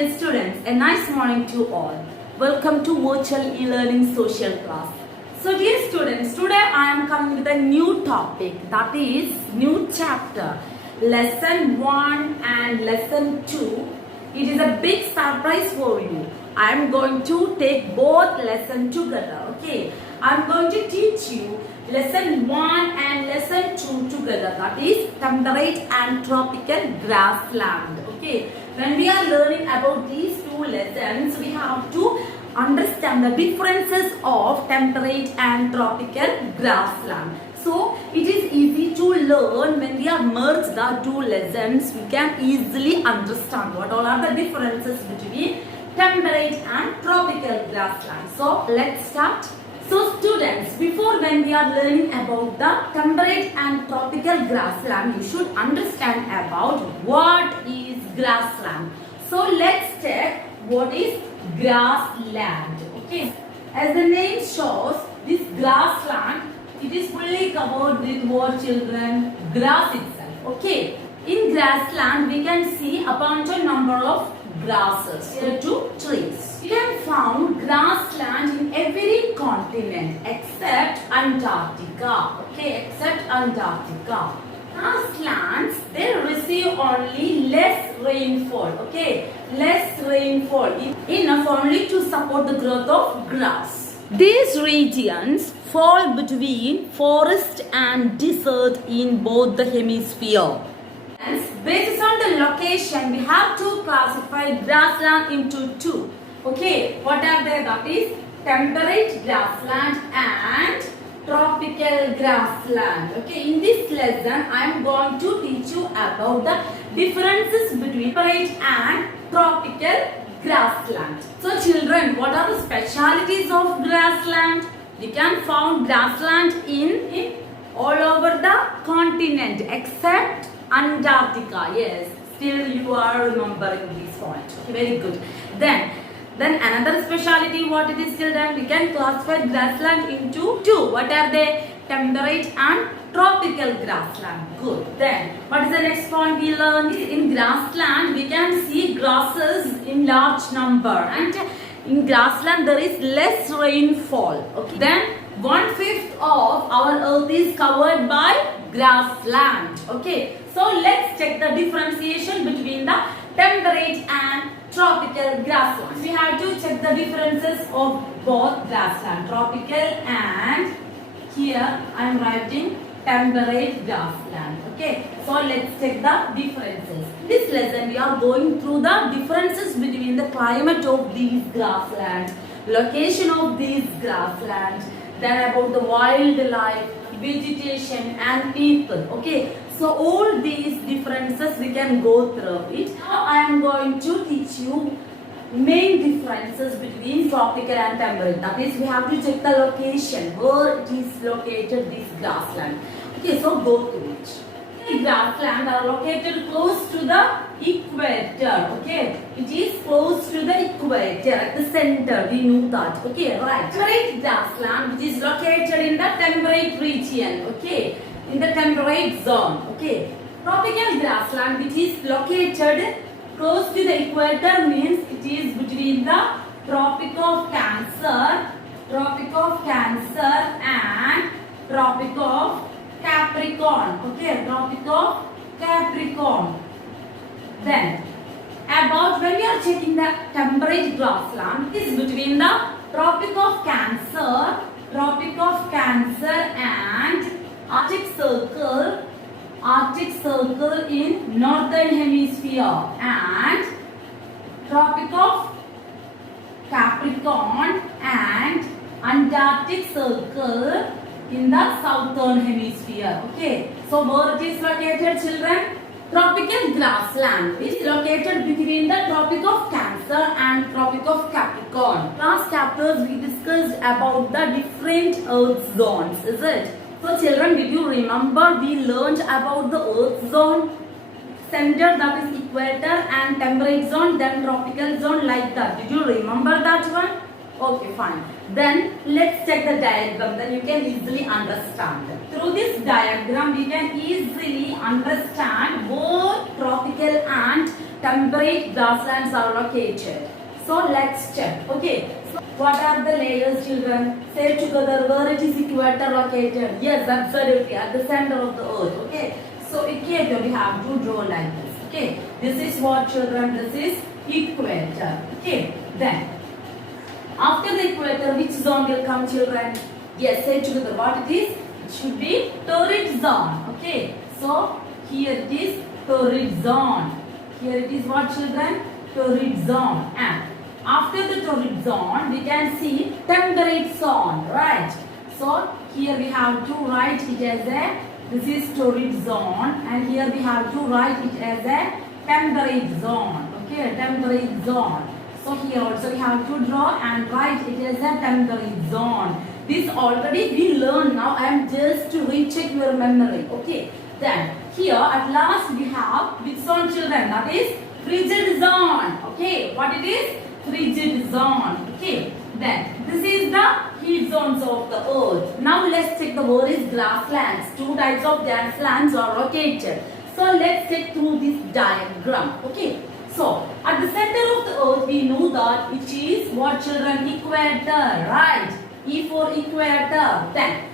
dear students, a nice morning to all. Welcome to virtual e-learning social class. So dear students, today I am coming with a new topic, that is new chapter, lesson 1 and lesson 2. It is a big surprise for you. I am going to take both lessons together, okay? I am going to teach you lesson 1 and lesson 2 together, that is temperate and tropical grassland, okay? When we are learning about these two lessons, we have to understand the differences of temperate and tropical grassland. So it is easy to learn when we are merged the two lessons. We can easily understand what all are the differences between temperate and tropical grassland. So let's start. So students, before when we are learning about the temperate and tropical grassland, you should understand about what is grassland. So let's check what is grassland. Okay, as the name shows, this grassland, it is fully covered with what, children? Grass itself. Okay, in grassland we can see a bunch of number of grasses here to trees. You can find grassland in every continent except Antarctica. Okay, except Antarctica. Grasslands, they receive only less rainfall. Okay, less rainfall, enough only to support the growth of grass. These regions fall between forest and desert in both the hemisphere. Based on the location, we have to classify grassland into two. Okay, what are they? That is temperate grassland and tropical grassland. Okay, in this lesson, I am going to teach you about the differences between temperate and tropical grassland. So children, what are the specialities of grassland? We can find grassland in all over the continent except Antarctica. Yes, still you are remembering this point. Okay, very good. Then another speciality, what it is, children? We can classify grassland into two. What are they? Temperate and tropical grassland. Good. Then what is the next point we learned? In grassland we can see grasses in large number, and in grassland there is less rainfall. Okay. Then 1/5 of our earth is covered by grassland. Okay. So let's check the differentiation between the temperate and tropical grassland. We have to check the differences of both grassland, tropical, and here I am writing temperate grassland. Okay, so let's check the differences. In this lesson we are going through the differences between the climate of these grasslands, location of these grasslands, then about the wildlife, vegetation and people. Okay, so all these differences we can go through it. Now I am going to teach you main differences between tropical and temperate. That is, we have to check the location where it is located, this grassland. Okay, so go through it. Grassland are located close to the equator. Okay, it is close to the equator at the center. We knew that. Okay, right. Temperate grassland, which is located in the temperate region. Okay, in the temperate zone. Okay, tropical grassland, which is located close to the equator, means it is between the Tropic of Cancer and Tropic of Capricorn. Okay, Tropic of Capricorn. Then, about when we are checking the temperate grassland, it is between the Tropic of Cancer and Arctic Circle in northern hemisphere, and Tropic of Capricorn and Antarctic Circle in the southern hemisphere. Okay, so where it is located, children? Tropical grassland is located between the Tropic of Cancer and Tropic of Capricorn. Last chapters we discussed about the different earth zones, is it? So children, did you remember we learned about the earth zone? Center, that is equator, and temperate zone, then tropical zone, like that. Did you remember that one? Okay, fine. Then let's check the diagram, then you can easily understand. Through this diagram we can easily understand both tropical and temperate grasslands are located? So let's check. Okay. So what are the layers, children? Say together where it is equator located. Yes, absolutely at the center of the earth. Okay. So equator we have to draw like this. Okay. This is what, children? This is equator. Okay. Then after the equator, which zone will come, children? Yes, say together what it is. It should be torrid zone. Okay. So here it is torrid zone. Here it is what, children? Torrid zone. And after the torrid zone, we can see temperate zone, right? So here we have to write it as a, this is torrid zone, and here we have to write it as a temperate zone. Okay, temperate zone. So here also we have to draw and write it as a temperate zone. This already we learned. Now I am just to recheck your memory. Okay. Then here at last we have which zone, children? That is frigid zone. Okay. What it is? Frigid zone. Okay. Then this is the heat zones of the earth. Now let's check the word is grasslands. Two types of grasslands are located. So let's check through this diagram. Okay. So at the center of the earth we know that it is what, children? Equator. Right. E for equator. Then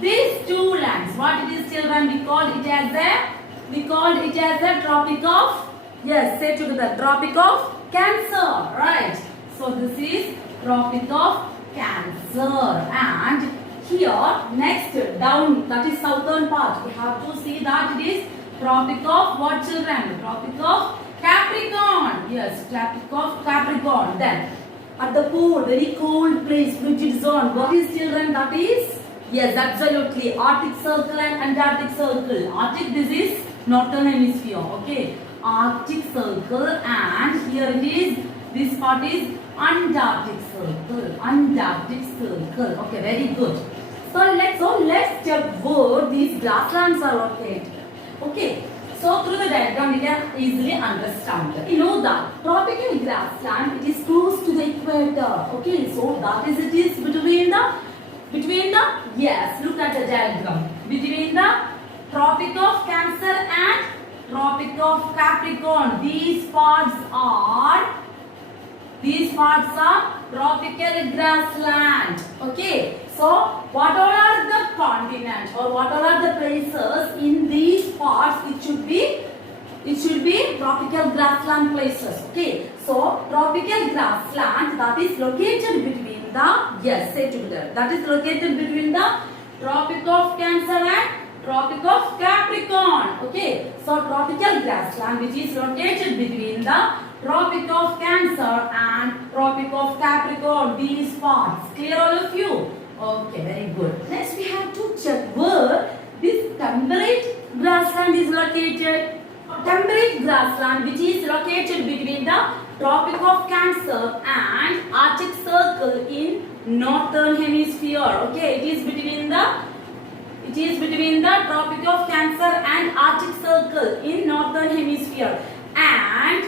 these two lands, what it is, children? We call it as a tropic of, yes, say together, tropic of Cancer, right? So this is tropic of Cancer, and here next down, that is southern part, we have to see that it is tropic of what, children? Tropic of Capricorn. Yes, tropic of Capricorn. Then at the pole, very cold place, frigid zone, what is, children? That is, yes, absolutely, Arctic Circle and Antarctic Circle. Arctic, this is northern hemisphere. Okay, Arctic Circle, and here it is, this part is Antarctic Circle. Antarctic Circle. Okay, very good. So let's check where these grasslands are located. Okay. So through the diagram we can easily understand. You know that tropical grassland, it is close to the equator. Okay, so that is, it is between the, yes, look at the diagram. Between the tropic of Cancer and tropic of Capricorn. These parts are tropical grassland. Okay, so what all are the continents or what all are the places in these parts? It should be tropical grassland places. Okay, so tropical grassland, that is located between the, yes, say together, that is located between the tropic of Cancer and tropic of Capricorn. Okay, so tropical grassland which is located between the tropic of Cancer and tropic of Capricorn, these parts. Clear, all of you? Okay, very good. Next we have to check where this temperate grassland is located. Temperate grassland which is located between the tropic of Cancer and Arctic Circle in northern hemisphere. Okay, it is between the tropic of Cancer and Arctic Circle in northern hemisphere, and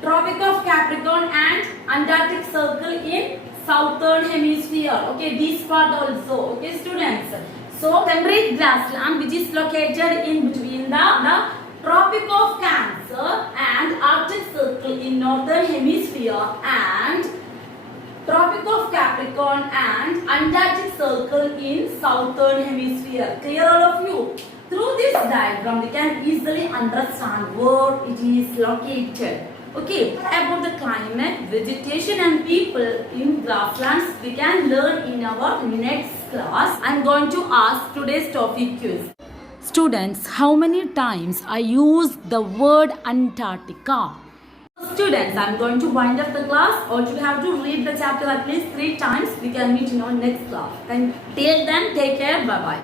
tropic of Capricorn and Antarctic Circle in southern hemisphere. Okay, this part also. Okay, students. So temperate grassland which is located in between the tropic of Cancer and Arctic Circle in northern hemisphere, and tropic of Capricorn and Antarctic Circle in southern hemisphere. Clear, all of you? Through this diagram we can easily understand where it is located. Okay, about the climate, vegetation and people in grasslands we can learn in our next class. I am going to ask today's topic quiz. Students, how many times I use the word Antarctica? Students, I am going to wind up the class. Also, you have to read the chapter at least 3 times. We can meet in our next class. And till then, take care. Bye-bye.